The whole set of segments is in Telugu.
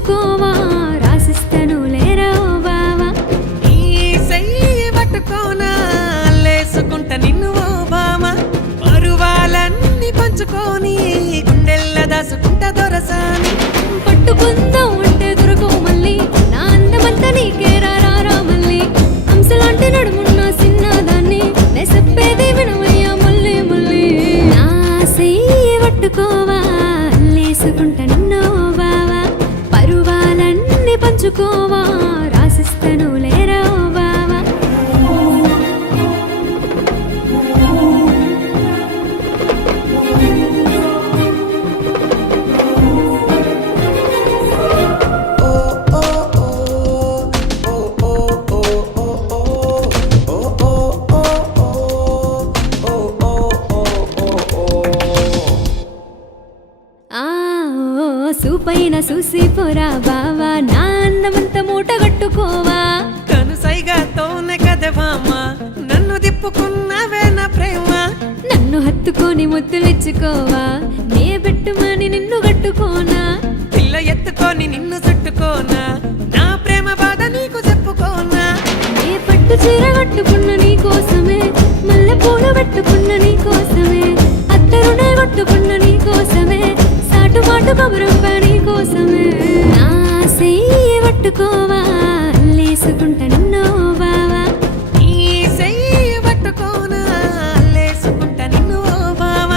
పంచుకోవా రాసిస్తాను లేరా ఓ బావా ఈ చెయ్యి పట్టుకోనా లేసుకుంటా నిన్ను ఓ బామ పరువాలన్నీ పంచుకొని గుండెల్ల దాసుకుంటా దొరసాని పట్టుకుందాం అంటే దొరకవు మళ్ళీ నా అందమంతా నీకే రారా మళ్ళీ హంసలాంటి నడుమున్న చిన్నదాన్ని నే చెప్పేది వినవయ్యా మళ్ళీ మళ్ళీ నా చెయ్యి పట్టుకోవా లేసుకుంటా నిన్ను ఓ బావా పరువాలన్నీ పంచుకోవా రాసిస్తాను లేరా ఓ బావా ఆ సూపైన చూసి పోరా బావా నా అందమంతా మూట కట్టుకోవా కనుసైగాతోనే కదే బామ్మ నన్ను దిప్పుకున్నవే నా ప్రేమ నన్ను హత్తుకొని ముద్దులిచ్చుకోవా నే పెట్టుమని నిన్ను కట్టుకోనా పిల్ల ఎత్తుకొని నిన్ను చుట్టుకోనా నా ప్రేమ బాధ నీకు చెప్పుకోనా నే పట్టు చీర కట్టుకున్న నీ కోసమే మల్లె పూలు పెట్టుకున్న నీ కోసమే అత్తరునే కొట్టుకున్న నీ కోసమే సాటు మాటు కబురంపా నీ కోసమే నా చెయ్యి పట్టుకోవా లేసుకుంటా నిన్ను ఓ బావా ఈ చెయ్యి పట్టుకోనా లేసుకుంటా నిన్ను ఓ బావ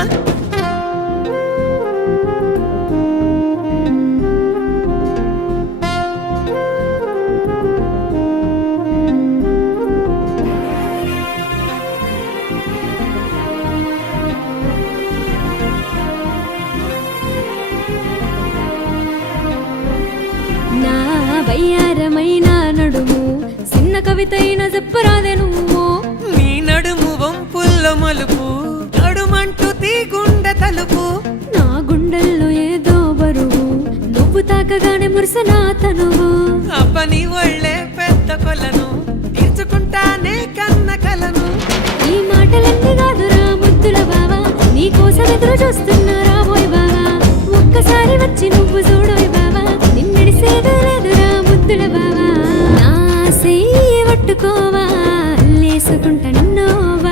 నా వయ్యారమైన నడుము చిన్న కవితైన చెప్పరాదే నువ్వు నీ నడుము వంపుల్లో మలుపు నడుమంటూ తీగుండె తలుపు నా గుండెల్లో ఏదో బరువు నువ్వు తాకగానే మురిసనా తనువు అబ్బ నీ ఒళ్ళే పెద్ద కొలను తీర్చుకుంటానే కన్న కలను ఈ మాటలన్నీ కాదురా ముద్దుల బావా నీ కోసం ఎదురు చూస్తున్నా రాబోయ్ బావా ఒక్కసారి వచ్చి నువ్వు చూడోయ్ బావా నిన్నడిసేదే లేదురా ముద్దుల బావా నా చెయ్యి పట్టుకోవా లేసుకుంటా నిన్ను ఓ బావా